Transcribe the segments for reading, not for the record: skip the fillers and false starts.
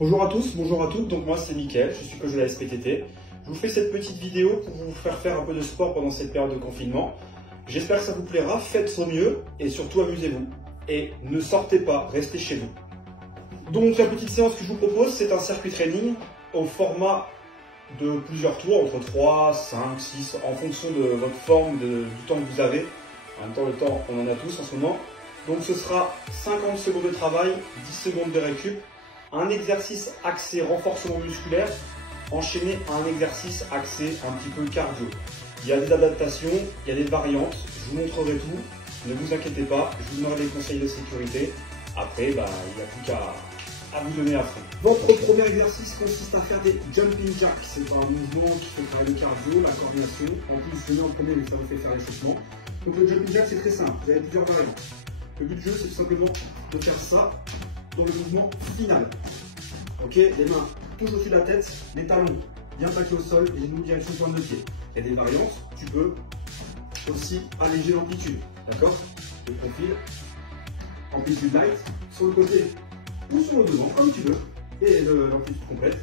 Bonjour à tous, bonjour à toutes, donc moi c'est Mickaël, je suis coach de la SPTT. Je vous fais cette petite vidéo pour vous faire un peu de sport pendant cette période de confinement. J'espère que ça vous plaira, faites au mieux et surtout amusez-vous. Et ne sortez pas, restez chez vous. Donc la petite séance que je vous propose, c'est un circuit training au format de plusieurs tours, entre 3, 5, 6, en fonction de votre forme, du temps que vous avez. En même temps, le temps, on en a tous en ce moment. Donc ce sera 50 secondes de travail, 10 secondes de récup, un exercice axé renforcement musculaire, enchaîné à un exercice axé un petit peu cardio. Il y a des adaptations, il y a des variantes, je vous montrerai tout, ne vous inquiétez pas, je vous donnerai des conseils de sécurité. Après, il n'y a plus qu'à vous donner à fond. Votre premier exercice consiste à faire des jumping jacks. C'est un mouvement qui fait travailler le cardio, la coordination. En plus, venez en premier, ça vous fait faire l'échauffement. Donc le jumping jack, c'est très simple, vous avez plusieurs variantes. Le but du jeu, c'est tout simplement de faire ça dans le mouvement final. Ok, les mains toujours au-dessus de la tête, les talons bien plaqués au sol et les genoux direction pointe de pied. Il y a des variantes, tu peux aussi alléger l'amplitude, d'accord? Le profil, amplitude light, sur le côté ou sur le devant, comme tu veux, et l'amplitude complète.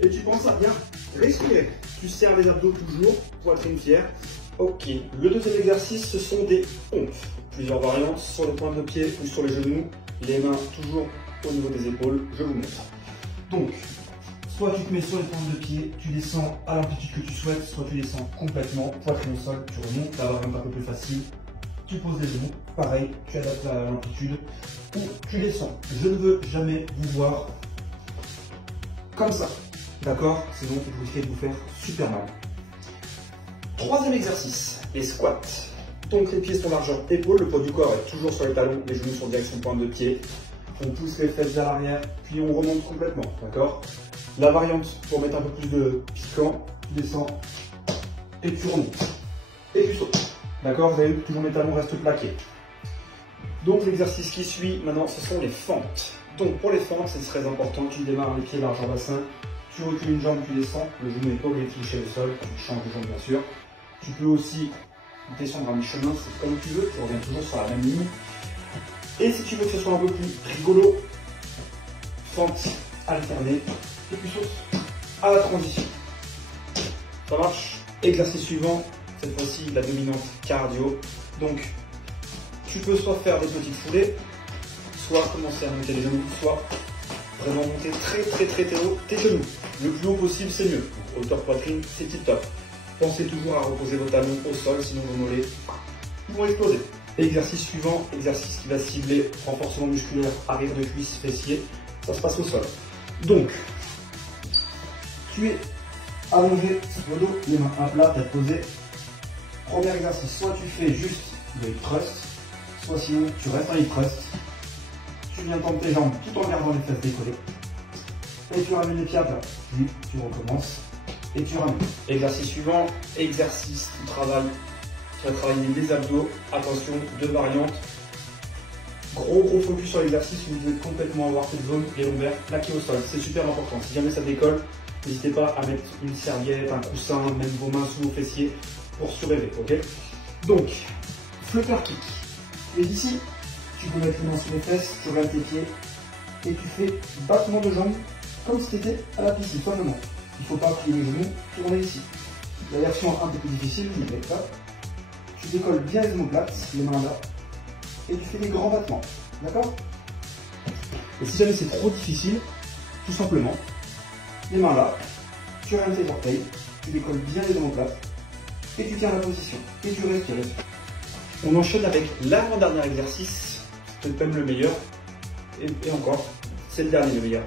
Et tu penses à bien respirer. Tu serres les abdos toujours, poitrine fière. Ok, le deuxième exercice, ce sont des pompes. Plusieurs variantes, sur les pointes de pied ou sur les genoux, les mains toujours au niveau des épaules, je vous montre. Donc, soit tu te mets sur les pointes de pied, tu descends à l'amplitude que tu souhaites, soit tu descends complètement, poitrine au sol, tu remontes, la variante un peu plus facile, tu poses les genoux, pareil, tu adaptes l'amplitude, ou tu descends. Je ne veux jamais vous voir comme ça, d'accord? Sinon, vous risquez de vous faire super mal. Troisième exercice, les squats. Donc les pieds sont largeur épaule, le poids du corps est toujours sur les talons, les genoux sont en direction pointe de pied. On pousse les fesses vers l'arrière, puis on remonte complètement, d'accord? La variante pour mettre un peu plus de piquant, tu descends et tu remontes. Et tu sautes. D'accord? Vous avez vu que toujours mes talons restent plaqués. Donc l'exercice qui suit maintenant, ce sont les fentes. Donc pour les fentes, c'est très important, tu démarres les pieds largeur bassin, tu recules une jambe, tu descends, le genou n'est pas obligé de toucher le sol, tu changes de jambe bien sûr. Tu peux aussi descendre à mi-chemin, c'est comme tu veux, tu reviens toujours sur la même ligne. Et si tu veux que ce soit un peu plus rigolo, fente alternée, et puis saute à la transition. Ça marche? Exercice suivant, cette fois-ci la dominante cardio. Donc, tu peux soit faire des petites foulées, soit commencer à monter les genoux, soit vraiment monter très haut tes genoux. Le plus haut possible, c'est mieux. Donc, hauteur poitrine, c'est tip top. Pensez toujours à reposer vos talons au sol, sinon vos mollets vont exploser. Exercice suivant, exercice qui va cibler renforcement musculaire, arrière de cuisse, fessier. Ça se passe au sol. Donc, tu es allongé sur le dos, les mains à plat, tête posée. Premier exercice, soit tu fais juste le hip thrust, soit sinon tu restes en hip thrust. Tu viens tendre tes jambes tout en gardant les fesses décollées. Et tu ramènes les pieds à plat. Puis tu recommences et tu ramènes. Exercice suivant, exercice de travail. Tu vas travailler les abdos. Attention, deux variantes. Gros focus sur l'exercice où vous devez complètement avoir cette zone, les lombaires plaqués au sol. C'est super important. Si jamais ça décolle, n'hésitez pas à mettre une serviette, un coussin, même vos mains sous vos fessiers pour surélever. Ok? Donc, flutter kick. Et ici, tu peux mettre les mains sous les fesses, tu relèves tes pieds et tu fais battement de jambes comme si tu étais à la piscine, simplement. Il ne faut pas plier les genoux, tourner ici. La version un peu plus difficile, je ne l'ai pas. Tu décolles bien les omoplates, les mains là, et tu fais des grands battements. D'accord? Et si jamais c'est trop difficile, tout simplement, les mains là, tu ramènes tes orteils, tu décolles bien les omoplates, et tu tiens la position, et tu respires. On enchaîne avec l'avant-dernier exercice, peut-être même le meilleur, et encore, c'est le dernier le meilleur.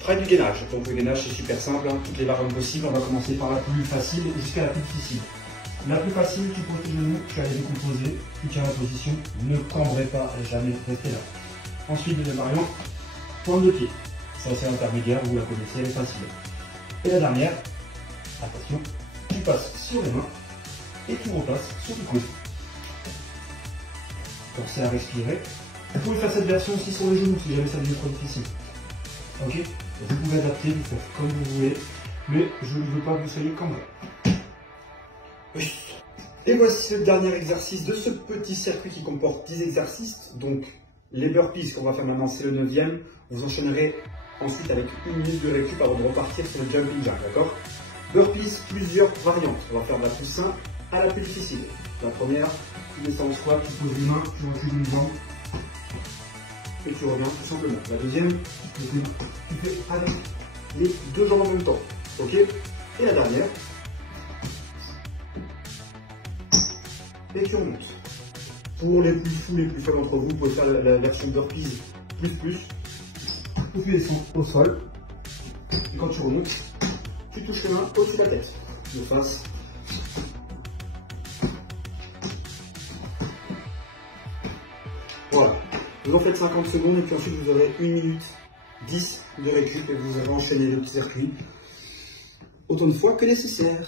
Travail du gainage. Donc le gainage c'est super simple, hein, toutes les variantes possibles. On va commencer par la plus facile jusqu'à la plus difficile. La plus facile, tu poses tes genoux, tu vas les décomposer, tu tiens la position, ne cambrez pas, jamais, restez là. Ensuite, deuxième variante, pointe de pied. Ça c'est l'intermédiaire, vous la connaissez, elle est facile. Et la dernière, attention, tu passes sur les mains et tu repasses sur le coude. Pensez à respirer. Vous pouvez faire cette version aussi sur les genoux si jamais ça devient trop difficile. Ok? Vous pouvez adapter, vous faites comme vous voulez, mais je ne veux pas que vous soyez cambré. Oui. Et voici le dernier exercice de ce petit circuit qui comporte 10 exercices. Donc, les burpees qu'on va faire maintenant, c'est le 9e. Vous enchaînerez ensuite avec 1 minute de récup avant de repartir sur le jumping jack, d'accord? Burpees, plusieurs variantes. On va faire de la plus simple à la plus difficile. La première, tu descends au squat, tu poses une main, tu recules une jambe et tu reviens tout simplement. La deuxième, tu fais avec les 2 jambes en même temps, ok? Et la dernière, et tu remontes. Pour les plus fous, les plus faibles d'entre vous, vous pouvez faire la version burpees plus. Où tu descends au sol. Et quand tu remontes, tu touches les mains au-dessus de la tête. De face. Voilà. Vous en faites 50 secondes et puis ensuite vous aurez 1 minute 10 de récup et vous aurez enchaîné le petit circuit autant de fois que nécessaire.